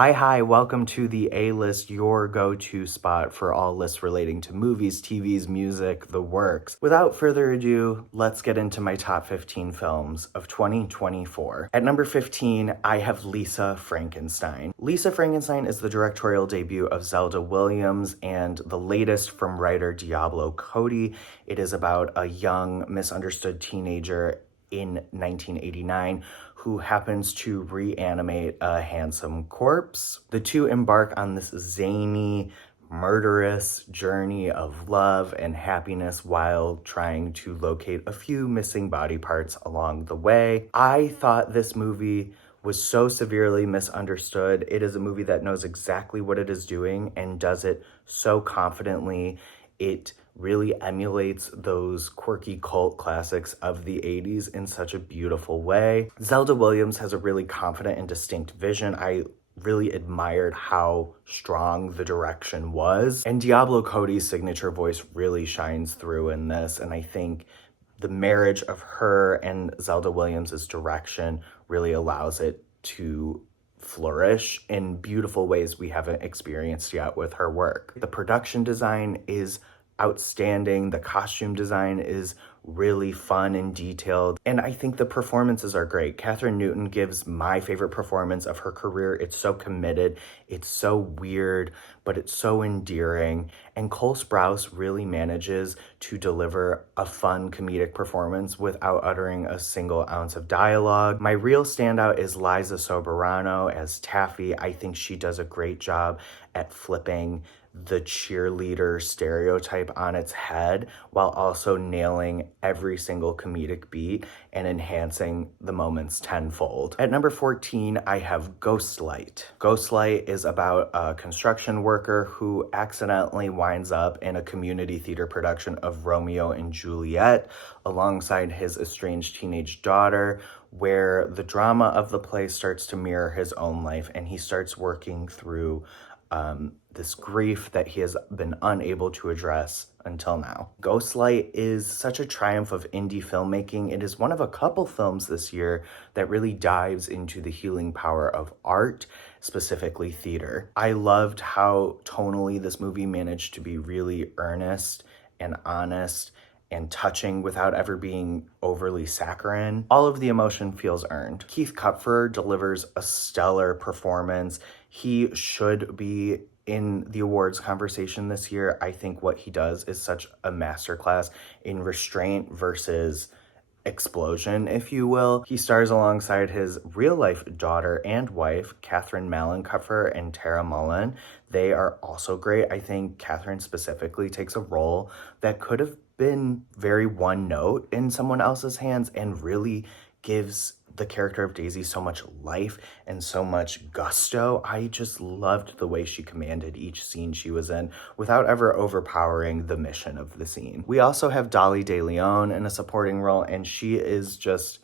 Hi, welcome to the A-List, your go-to spot for all lists relating to movies, TVs, music, the works. Without further ado, let's get into my top 15 films of 2024. At number 15, I have Lisa Frankenstein. Lisa Frankenstein is the directorial debut of Zelda Williams and the latest from writer Diablo Cody. It is about a young, misunderstood teenager in 1989 who happens to reanimate a handsome corpse. The two embark on this zany, murderous journey of love and happiness while trying to locate a few missing body parts along the way. I thought this movie was so severely misunderstood. It is a movie that knows exactly what it is doing and does it so confidently. It really emulates those quirky cult classics of the 80s in such a beautiful way. Zelda Williams has a really confident and distinct vision. I really admired how strong the direction was. And Diablo Cody's signature voice really shines through in this. And I think the marriage of her and Zelda Williams' direction really allows it to flourish in beautiful ways we haven't experienced yet with her work. The production design is outstanding. The costume design is really fun and detailed. And I think the performances are great. Catherine Newton gives my favorite performance of her career. It's so committed. It's so weird, but it's so endearing. And Cole Sprouse really manages to deliver a fun comedic performance without uttering a single ounce of dialogue. My real standout is Liza Soberano as Taffy. I think she does a great job at flipping the cheerleader stereotype on its head while also nailing every single comedic beat and enhancing the moments tenfold. At number 14, I have Ghostlight. Ghostlight is about a construction worker who accidentally winds up in a community theater production of Romeo and Juliet alongside his estranged teenage daughter, where the drama of the play starts to mirror his own life and he starts working through this grief that he has been unable to address until now. Ghostlight is such a triumph of indie filmmaking. It is one of a couple films this year that really dives into the healing power of art, specifically theater. I loved how tonally this movie managed to be really earnest and honest and touching without ever being overly saccharine. All of the emotion feels earned. Keith Kupfer delivers a stellar performance. He should be in the awards conversation this year. I think what he does is such a masterclass in restraint versus explosion, if you will. He stars alongside his real-life daughter and wife, Catherine Malenkupfer and Tara Mullen. They are also great. I think Catherine specifically takes a role that could have been very one note in someone else's hands and really gives the character of Daisy so much life and so much gusto. I just loved the way she commanded each scene she was in without ever overpowering the mission of the scene. We also have Dolly De Leon in a supporting role, and she is just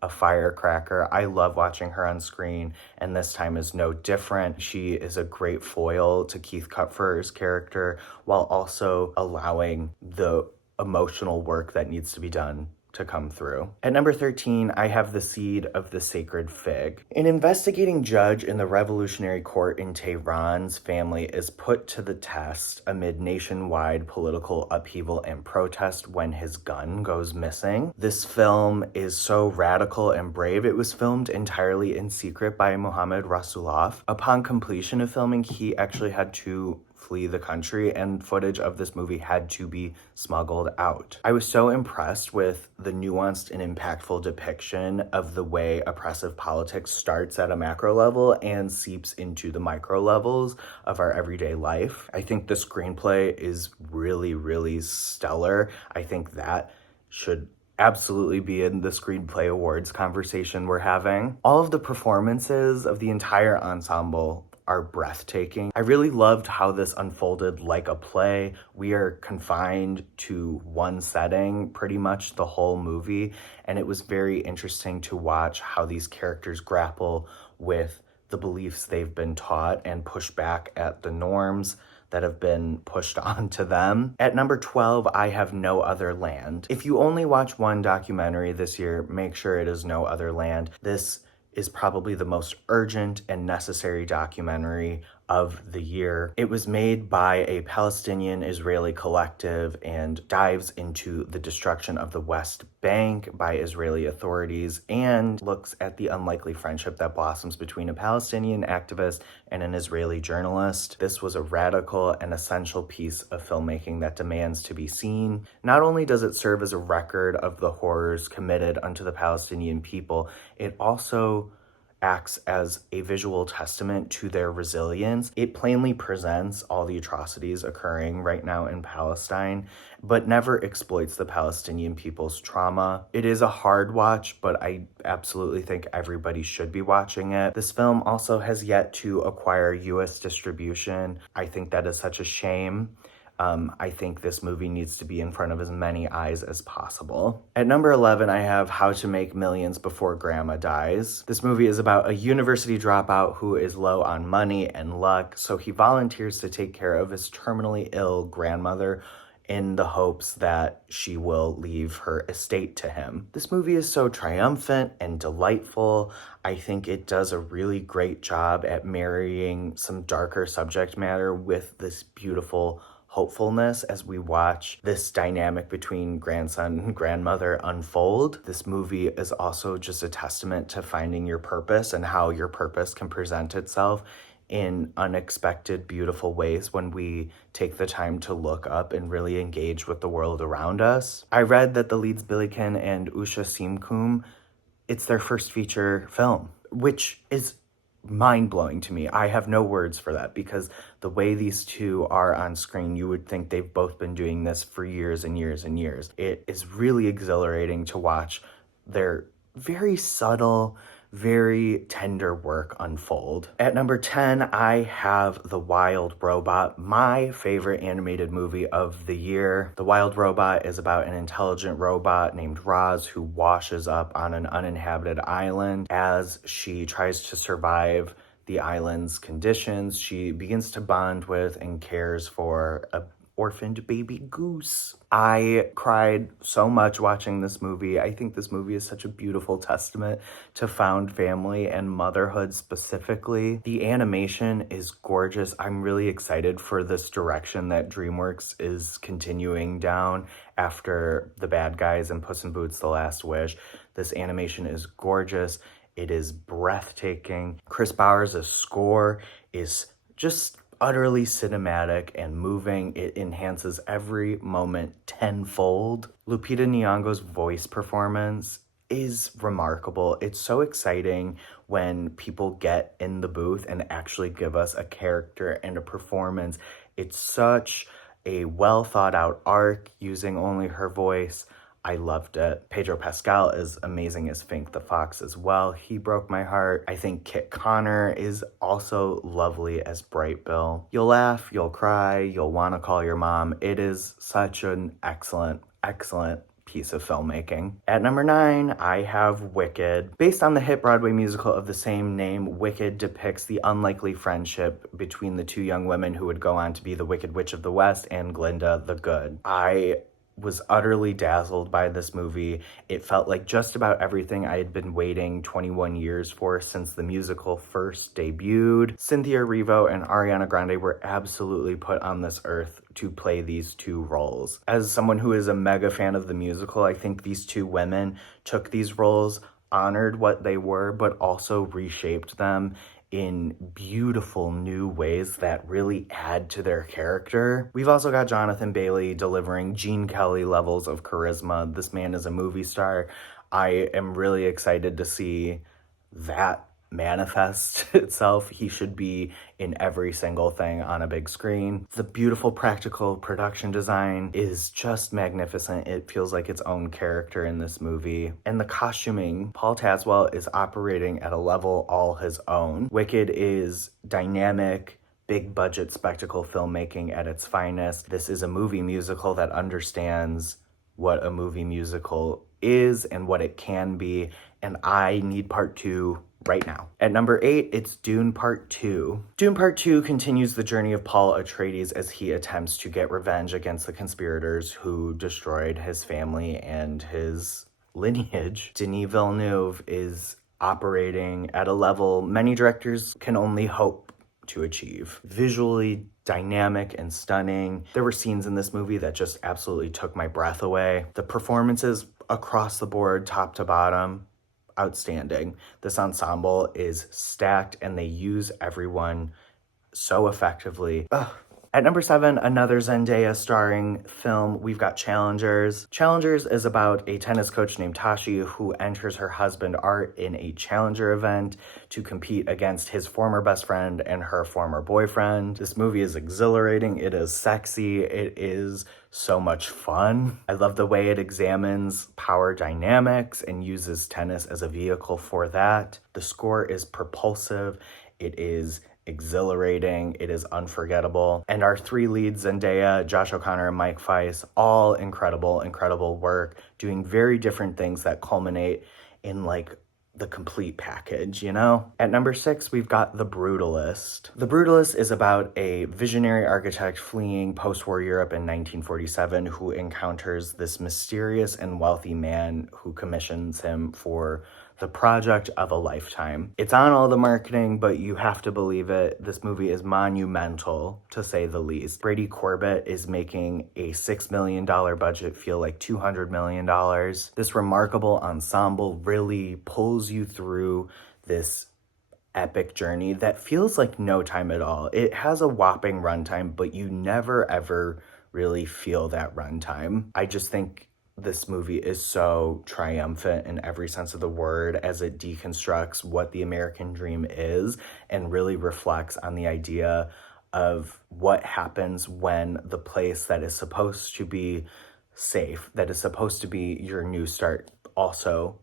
a firecracker. I love watching her on screen, and this time is no different. She is a great foil to Keith Kupfer's character while also allowing the emotional work that needs to be done to come through. At number 13, I have The Seed of the Sacred Fig. An investigating judge in the revolutionary court in Tehran's family is put to the test amid nationwide political upheaval and protest when his gun goes missing. This film is so radical and brave. It was filmed entirely in secret by Mohammad Rasulov. Upon completion of filming, he actually had to flee the country, and footage of this movie had to be smuggled out. I was so impressed with the nuanced and impactful depiction of the way oppressive politics starts at a macro level and seeps into the micro levels of our everyday life. I think the screenplay is really, really stellar. I think that should absolutely be in the screenplay awards conversation we're having. All of the performances of the entire ensemble are breathtaking. I really loved how this unfolded like a play. We are confined to one setting pretty much the whole movie, and it was very interesting to watch how these characters grapple with the beliefs they've been taught and push back at the norms that have been pushed onto them. At number 12, I have No Other Land. If you only watch one documentary this year, make sure it is No Other Land. This is probably the most urgent and necessary documentary of the year. It was made by a Palestinian-Israeli collective and dives into the destruction of the West Bank by Israeli authorities and looks at the unlikely friendship that blossoms between a Palestinian activist and an Israeli journalist. This was a radical and essential piece of filmmaking that demands to be seen. Not only does it serve as a record of the horrors committed unto the Palestinian people, it also acts as a visual testament to their resilience. It plainly presents all the atrocities occurring right now in Palestine, but never exploits the Palestinian people's trauma. It is a hard watch, but I absolutely think everybody should be watching it. This film also has yet to acquire US distribution. I think that is such a shame. I think this movie needs to be in front of as many eyes as possible. At number 11, I have How to Make Millions Before Grandma Dies. This movie is about a university dropout who is low on money and luck, so he volunteers to take care of his terminally ill grandmother in the hopes that she will leave her estate to him. This movie is so triumphant and delightful. I think it does a really great job at marrying some darker subject matter with this beautiful hopefulness as we watch this dynamic between grandson and grandmother unfold. This movie is also just a testament to finding your purpose and how your purpose can present itself in unexpected, beautiful ways when we take the time to look up and really engage with the world around us. I read that the leads Billiken and Usha Simkum, it's their first feature film, which is mind-blowing to me. I have no words for that because the way these two are on screen, you would think they've both been doing this for years and years and years. It is really exhilarating to watch their very subtle, very tender work unfold. At number 10, I have The Wild Robot, my favorite animated movie of the year. The Wild Robot is about an intelligent robot named Roz who washes up on an uninhabited island. As she tries to survive the island's conditions, she begins to bond with and cares for a orphaned baby goose. I cried so much watching this movie. I think this movie is such a beautiful testament to found family and motherhood specifically. The animation is gorgeous. I'm really excited for this direction that DreamWorks is continuing down after The Bad Guys and Puss in Boots: The Last Wish. This animation is gorgeous. It is breathtaking. Chris Bowers' score is just utterly cinematic and moving. It enhances every moment tenfold. Lupita Nyong'o's voice performance is remarkable. It's so exciting when people get in the booth and actually give us a character and a performance. It's such a well thought out arc using only her voice. I loved it. Pedro Pascal is amazing as Fink the Fox as well. He broke my heart. I think Kit Connor is also lovely as Bright Bill. You'll laugh, you'll cry, you'll want to call your mom. It is such an excellent, excellent piece of filmmaking. At number 9, I have Wicked. Based on the hit Broadway musical of the same name, Wicked depicts the unlikely friendship between the two young women who would go on to be the Wicked Witch of the West and Glinda the Good. I was utterly dazzled by this movie. It felt like just about everything I had been waiting 21 years for since the musical first debuted. Cynthia Erivo and Ariana Grande were absolutely put on this earth to play these two roles. As someone who is a mega fan of the musical, I think these two women took these roles, honored what they were, but also reshaped them in beautiful new ways that really add to their character. We've also got Jonathan Bailey delivering Gene Kelly levels of charisma. This man is a movie star. I am really excited to see that manifest itself. He should be in every single thing on a big screen. The beautiful practical production design is just magnificent. It feels like its own character in this movie. And the costuming, Paul Tazwell is operating at a level all his own. Wicked is dynamic, big budget spectacle filmmaking at its finest. This is a movie musical that understands what a movie musical is and what it can be, and I need part 2 right now. At number 8, it's Dune Part 2. Dune Part 2 continues the journey of Paul Atreides as he attempts to get revenge against the conspirators who destroyed his family and his lineage. Denis Villeneuve is operating at a level many directors can only hope to achieve. Visually dynamic and stunning. There were scenes in this movie that just absolutely took my breath away. The performances across the board, top to bottom, outstanding. This ensemble is stacked and they use everyone so effectively. Ugh. At number 7, another Zendaya starring film, we've got Challengers. Challengers is about a tennis coach named Tashi who enters her husband Art in a challenger event to compete against his former best friend and her former boyfriend. This movie is exhilarating, it is sexy, it is so much fun. I love the way it examines power dynamics and uses tennis as a vehicle for that. The score is propulsive, it is exhilarating, it is unforgettable. And our 3 leads, Zendaya, Josh O'Connor, and Mike Fice, all incredible work, doing very different things that culminate in like the complete package, you know? At number 6, we've got The Brutalist. The Brutalist is about a visionary architect fleeing post-war Europe in 1947 who encounters this mysterious and wealthy man who commissions him for the project of a lifetime. It's on all the marketing, but you have to believe it. This movie is monumental, to say the least. Brady Corbett is making a $6 million budget feel like $200 million. This remarkable ensemble really pulls you through this epic journey that feels like no time at all. It has a whopping runtime, but you never ever really feel that runtime. I just think this movie is so triumphant in every sense of the word as it deconstructs what the American dream is and really reflects on the idea of what happens when the place that is supposed to be safe, that is supposed to be your new start, also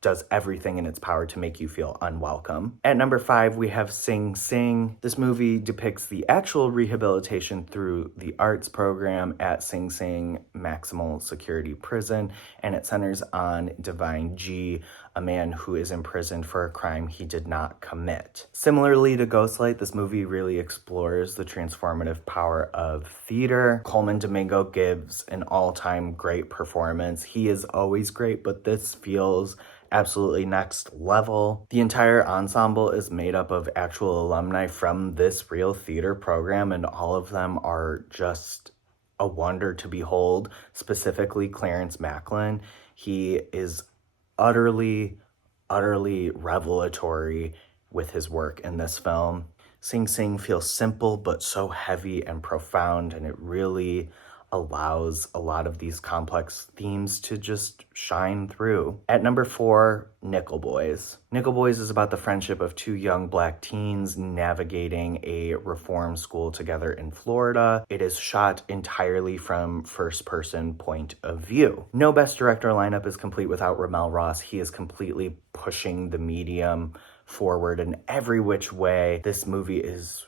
does everything in its power to make you feel unwelcome. At number 5, we have Sing Sing. This movie depicts the actual rehabilitation through the arts program at Sing Sing Maximal Security Prison, and it centers on Divine G, a man who is imprisoned for a crime he did not commit. Similarly to Ghostlight, this movie really explores the transformative power of theater. Coleman Domingo gives an all-time great performance. He is always great, but this feels absolutely next level. The entire ensemble is made up of actual alumni from this real theater program, and all of them are just a wonder to behold, specifically Clarence Macklin. He is utterly revelatory with his work in this film. Sing Sing feels simple but so heavy and profound, and it really allows a lot of these complex themes to just shine through. At number 4, Nickel Boys. Nickel Boys is about the friendship of 2 young black teens navigating a reform school together in Florida. It is shot entirely from first-person point of view. No Best Director lineup is complete without Ramel Ross. He is completely pushing the medium forward in every which way. This movie is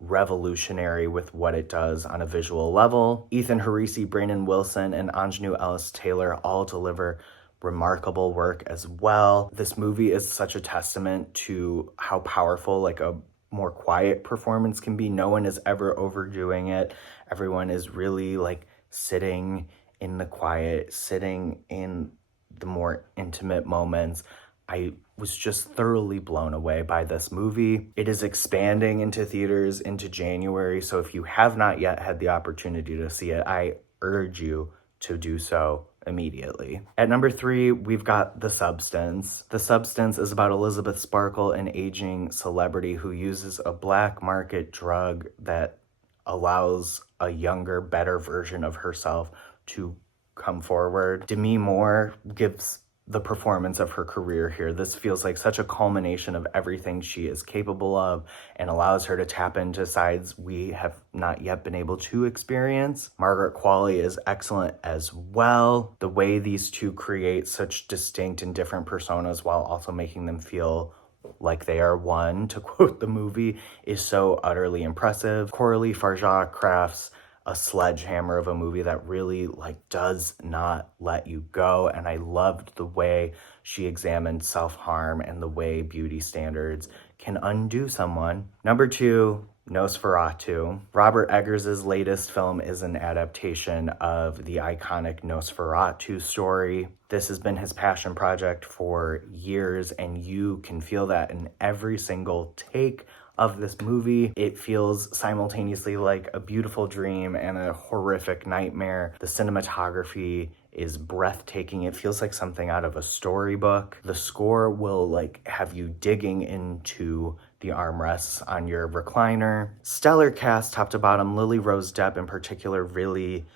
revolutionary with what it does on a visual level. Ethan Harisi, Brandon Wilson, and Anjanou Ellis-Taylor all deliver remarkable work as well. This movie is such a testament to how powerful like a more quiet performance can be. No one is ever overdoing it. Everyone is really like sitting in the quiet, sitting in the more intimate moments. I was just thoroughly blown away by this movie. It is expanding into theaters into January, so if you have not yet had the opportunity to see it, I urge you to do so immediately. At number 3, we've got The Substance. The Substance is about Elizabeth Sparkle, an aging celebrity who uses a black market drug that allows a younger, better version of herself to come forward. Demi Moore gives the performance of her career here. This feels like such a culmination of everything she is capable of and allows her to tap into sides we have not yet been able to experience. Margaret Qualley is excellent as well. The way these two create such distinct and different personas while also making them feel like they are one, to quote the movie, is so utterly impressive. Coralie Farjah crafts a sledgehammer of a movie that really does not let you go, and I loved the way she examined self-harm and the way beauty standards can undo someone. Number 2, Nosferatu. Robert Eggers' latest film is an adaptation of the iconic Nosferatu story. This has been his passion project for years, and you can feel that in every single take of this movie. It feels simultaneously like a beautiful dream and a horrific nightmare. The cinematography is breathtaking. It feels like something out of a storybook. The score will have you digging into the armrests on your recliner. Stellar cast top to bottom. Lily Rose Depp in particular really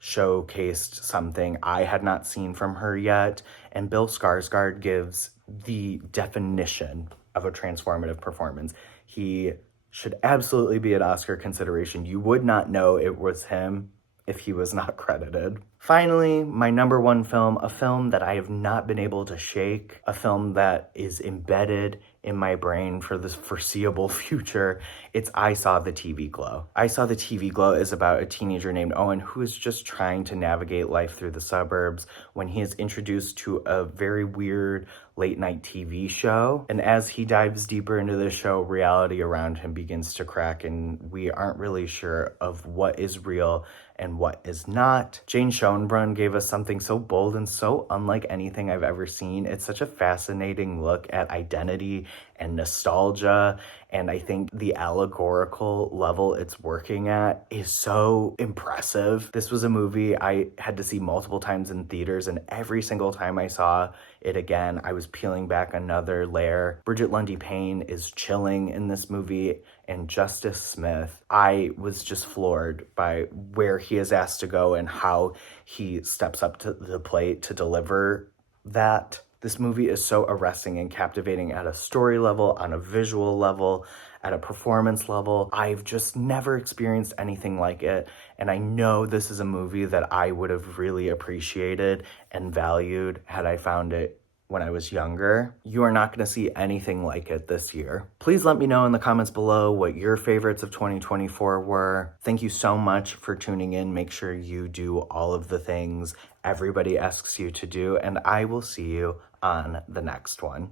showcased something I had not seen from her yet, and Bill Skarsgård gives the definition of a transformative performance. He should absolutely be an Oscar consideration. You would not know it was him if he was not credited. Finally, my number one film, a film that I have not been able to shake, a film that is embedded in my brain for this foreseeable future. It's I Saw the TV Glow. I Saw the TV Glow is about a teenager named Owen who is just trying to navigate life through the suburbs when he is introduced to a very weird late night TV show. And as he dives deeper into the show, reality around him begins to crack, and we aren't really sure of what is real and what is not. Jane Schoenbrunn gave us something so bold and so unlike anything I've ever seen. It's such a fascinating look at identity and nostalgia, and I think the allegorical level it's working at is so impressive. This was a movie I had to see multiple times in theaters, and every single time I saw it again, I was peeling back another layer. Bridget Lundy Payne is chilling in this movie, and Justice Smith, I was just floored by where he is asked to go and how he steps up to the plate to deliver that. This movie is so arresting and captivating at a story level, on a visual level, at a performance level. I've just never experienced anything like it, and I know this is a movie that I would have really appreciated and valued had I found it when I was younger. You are not going to see anything like it this year. Please let me know in the comments below what your favorites of 2024 were. Thank you so much for tuning in. Make sure you do all of the things everybody asks you to do, and I will see you on the next one.